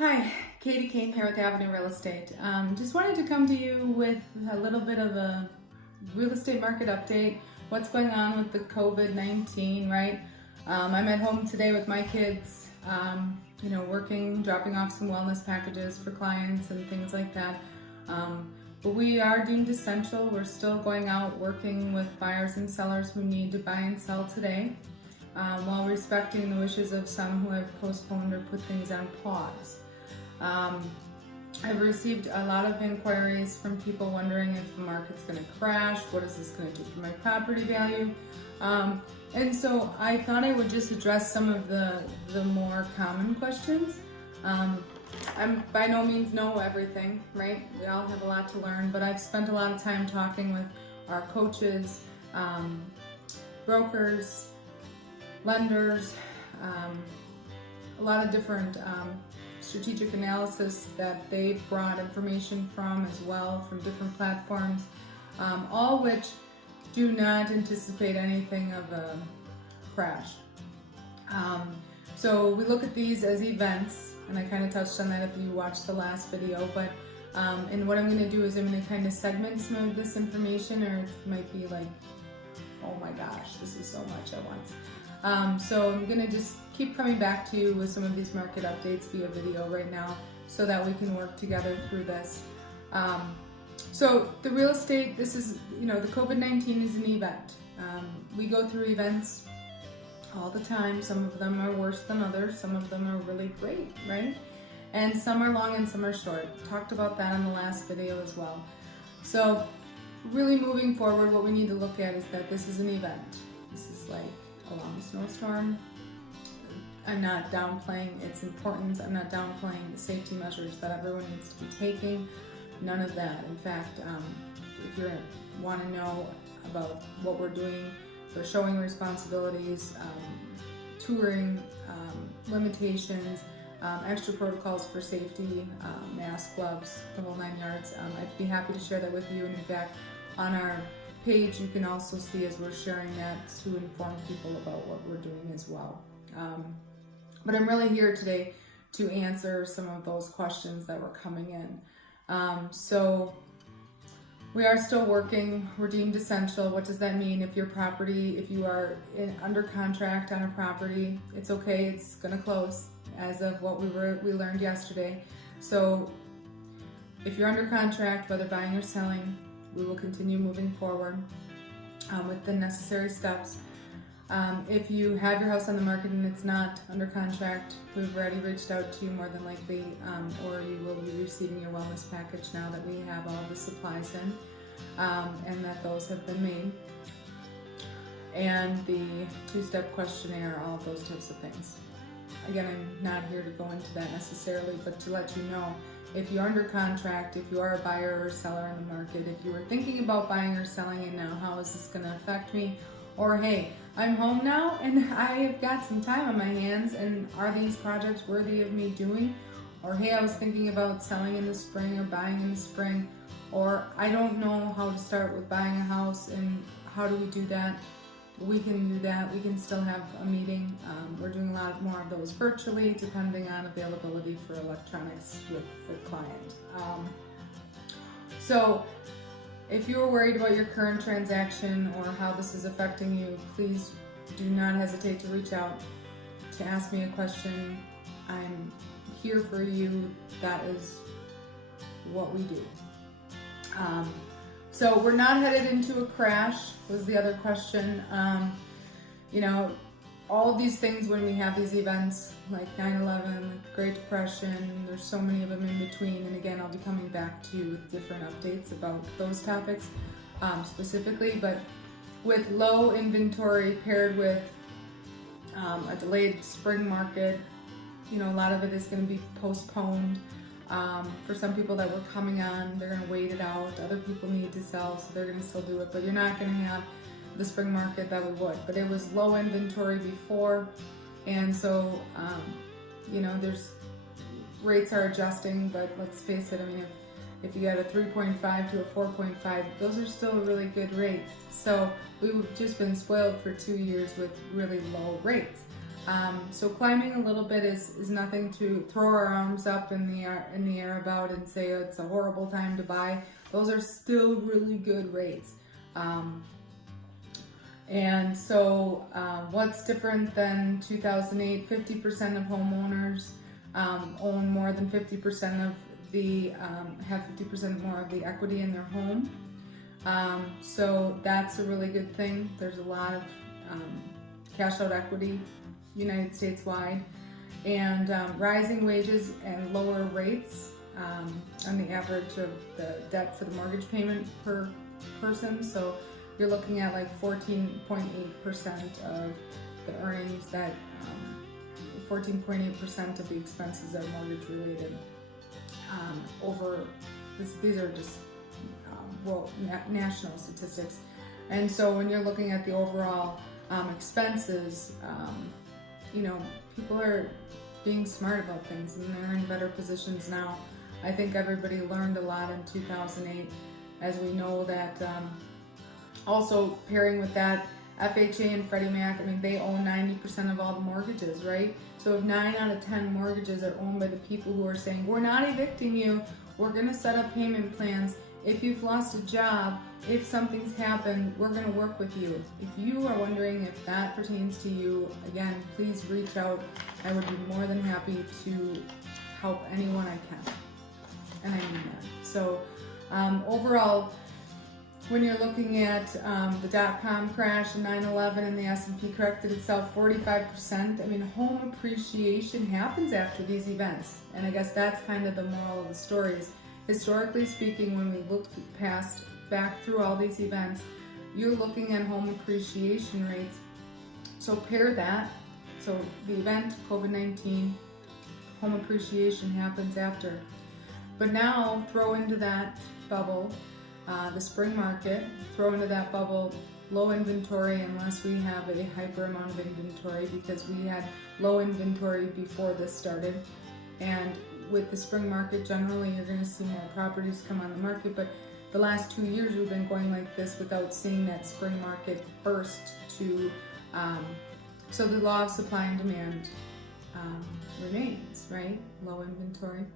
Hi, Katy Cain here with Avenue Real Estate. Just wanted to come to you with a little bit of a real estate market update. What's going on with the COVID-19, right? I'm at home today with my kids, working, dropping off some wellness packages for clients and things like that. But we are deemed essential. We're still going out working with buyers and sellers who need to buy and sell today, while respecting the wishes of some who have postponed or put things on pause. I've received a lot of inquiries from people wondering if the market's going to crash, what is this going to do for my property value? And so I thought I would just address some of the more common questions. I'm by no means know everything, right? We all have a lot to learn, but I've spent a lot of time talking with our coaches, brokers, lenders, a lot of different strategic analysis that they've brought information from as well, from different platforms, all which do not anticipate anything of a crash. So we look at these as events, and I kind of touched on that if you watched the last video, but and what I'm going to do is I'm going to kind of segment some of this information, or it might be like, oh my gosh, this is so much at once. So I'm going to just keep coming back to you with some of these market updates via video right now so that we can work together through this. So the real estate, this is, the COVID-19 is an event. We go through events all the time. Some of them are worse than others. Some of them are really great, right? And some are long and some are short. Talked about that in the last video as well. So really moving forward, what we need to look at is that this is an event. This is like a long snowstorm. I'm not downplaying its importance. I'm not downplaying the safety measures that everyone needs to be taking. None of that. In fact, if you want to know about what we're doing for showing responsibilities, touring, limitations, extra protocols for safety, masks, gloves, the whole 9 yards, I'd be happy to share that with you. And in fact, on our page, you can also see as we're sharing that to inform people about what we're doing as well. But I'm really here today to answer some of those questions that were coming in. So we are still working. We're deemed essential. What does that mean? If you are under contract on a property, it's okay. It's going to close as of what we learned yesterday. So if you're under contract, whether buying or selling, we will continue moving forward with the necessary steps. If you have your house on the market and it's not under contract, we've already reached out to you more than likely, or you will be receiving your wellness package now that we have all the supplies in, and that those have been made. And the 2-step questionnaire, all of those types of things. Again, I'm not here to go into that necessarily, but to let you know, if you're under contract, if you are a buyer or seller in the market, if you were thinking about buying or selling and now how is this going to affect me? Or hey, I'm home now and I've got some time on my hands, and are these projects worthy of me doing? Or hey, I was thinking about selling in the spring or buying in the spring, or I don't know how to start with buying a house and how do we do that? We can do that. We can still have a meeting. We're doing a lot more of those virtually, depending on availability for electronics with the client. So if you're worried about your current transaction or how this is affecting you, please do not hesitate to reach out to ask me a question. I'm here for you. That is what we do. So we're not headed into a crash, was the other question. All of these things when we have these events like 9/11, Great Depression, there's so many of them in between. And again, I'll be coming back to you with different updates about those topics specifically. But with low inventory paired with a delayed spring market, a lot of it is going to be postponed. For some people that were coming on, they're going to wait it out. Other people need to sell, so they're going to still do it. But you're not going to have the spring market that we would. But it was low inventory before, and so there's rates are adjusting. But let's face it, if you got a 3.5 to a 4.5, those are still really good rates. So we've just been spoiled for 2 years with really low rates. So climbing a little bit is nothing to throw our arms up in the air about and say it's a horrible time to buy. Those are still really good rates. And so what's different than 2008? 50% of homeowners own more than 50% of the, have 50% more of the equity in their home. So that's a really good thing. There's a lot of cash out equity United States wide, and rising wages and lower rates on the average of the debt for the mortgage payment per person. So you're looking at like 14.8% of the earnings that 14.8% of the expenses are mortgage related. These are just national statistics. And so when you're looking at the overall expenses, you know, people are being smart about things and they're in better positions now. I think everybody learned a lot in 2008, as we know that. Also pairing with that, FHA and Freddie Mac, I mean, they own 90% of all the mortgages, right? So if 9 out of 10 mortgages are owned by the people who are saying, we're not evicting you, we're gonna set up payment plans. If you've lost a job, if something's happened, we're gonna work with you. If you are wondering if that pertains to you, again, please reach out. I would be more than happy to help anyone I can. And I mean that. So overall, when you're looking at the dot-com crash in 9/11 and the S&P corrected itself 45%, I mean, home appreciation happens after these events. And I guess that's kind of the moral of the story is, historically speaking, when we look back through all these events, you're looking at home appreciation rates. So pair that. So the event, COVID-19, home appreciation happens after. But now throw into that bubble the spring market, throw into that bubble low inventory unless we have a hyper amount of inventory, because we had low inventory before this started. And with the spring market, generally you're going to see more properties come on the market, but the last 2 years we've been going like this without seeing that spring market burst to, so the law of supply and demand remains, right? Low inventory,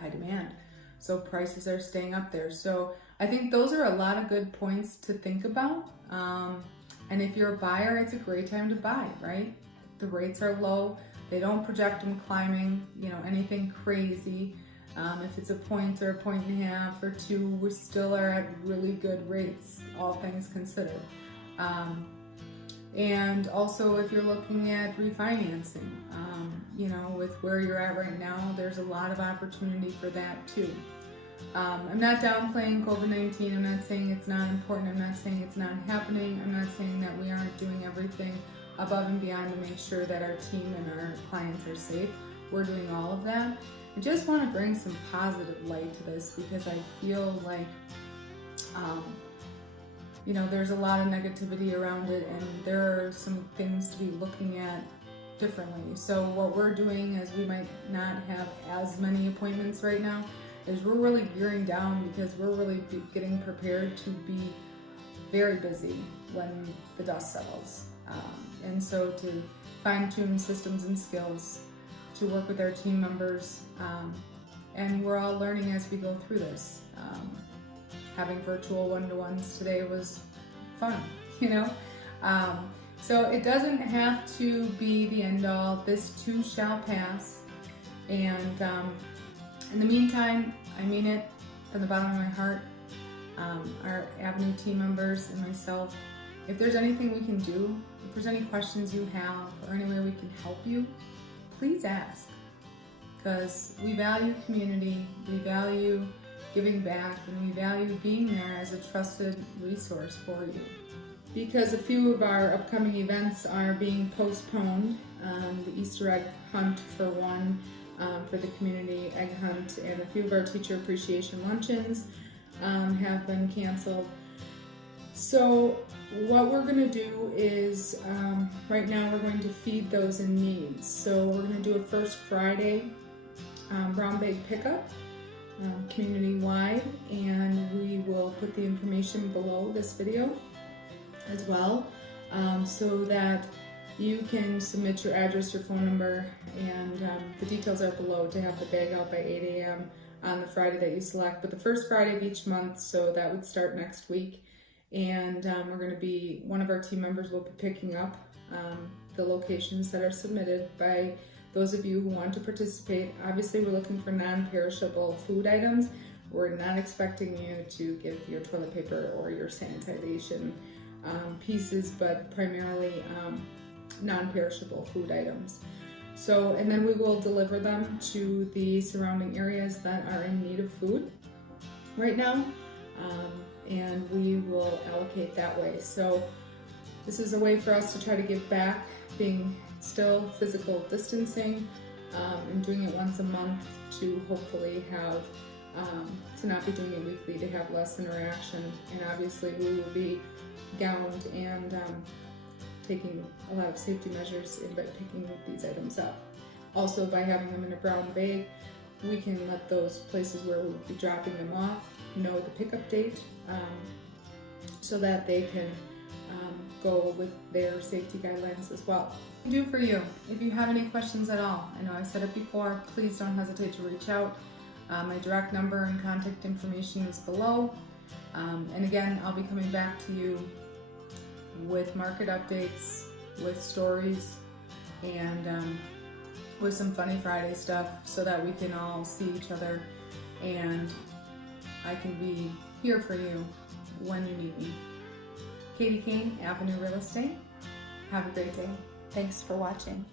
high demand. So prices are staying up there. So I think those are a lot of good points to think about. And if you're a buyer, it's a great time to buy, right? The rates are low. They don't project them climbing, you know, anything crazy. If it's a point or a point and a half or two, we still are at really good rates, all things considered. And also if you're looking at refinancing, you know, with where you're at right now, there's a lot of opportunity for that too. I'm not downplaying COVID-19. I'm not saying it's not important. I'm not saying it's not happening. I'm not saying that we aren't doing everything above and beyond to make sure that our team and our clients are safe. We're doing all of that. I just want to bring some positive light to this because I feel like, you know, there's a lot of negativity around it and there are some things to be looking at differently. So what we're doing is we might not have as many appointments right now, is we're really gearing down because we're really getting prepared to be very busy when the dust settles. And so to fine-tune systems and skills, to work with our team members, and we're all learning as we go through this. Having virtual one-to-ones today was fun, you know? So it doesn't have to be the end-all. This too shall pass. And in the meantime, I mean it from the bottom of my heart, our Avenue team members and myself, if there's anything we can do, if there's any questions you have or any way we can help you, please ask. Because we value community, we value giving back, and we value being there as a trusted resource for you. Because a few of our upcoming events are being postponed, the Easter egg hunt for one, for the community egg hunt, and a few of our teacher appreciation luncheons have been canceled. So what we're going to do is, right now we're going to feed those in need. So we're going to do a First Friday brown bag pickup, community-wide, and we will put the information below this video as well, so that You can submit your address, your phone number, and the details are below to have the bag out by 8 a.m. on the Friday that you select, but the first Friday of each month, so that would start next week. And we're going to be, one of our team members will be picking up the locations that are submitted by those of you who want to participate. Obviously, we're looking for non-perishable food items. We're not expecting you to give your toilet paper or your sanitization pieces, but primarily non-perishable food items. So, and then we will deliver them to the surrounding areas that are in need of food right now, and we will allocate that way. So this is a way for us to try to give back, being still physical distancing, and doing it once a month to hopefully have, to not be doing it weekly, to have less interaction. And obviously we will be gowned and taking a lot of safety measures by picking these items up. Also, by having them in a brown bag, we can let those places where we'll be dropping them off know the pickup date, so that they can go with their safety guidelines as well. Do for you. If you have any questions at all, I know I've said it before, please don't hesitate to reach out. My direct number and contact information is below. And again, I'll be coming back to you with market updates, with stories, and with some funny Friday stuff so that we can all see each other and I can be here for you when you need me. Katy Cain, Avenue Real Estate. Have a great day. Thanks for watching.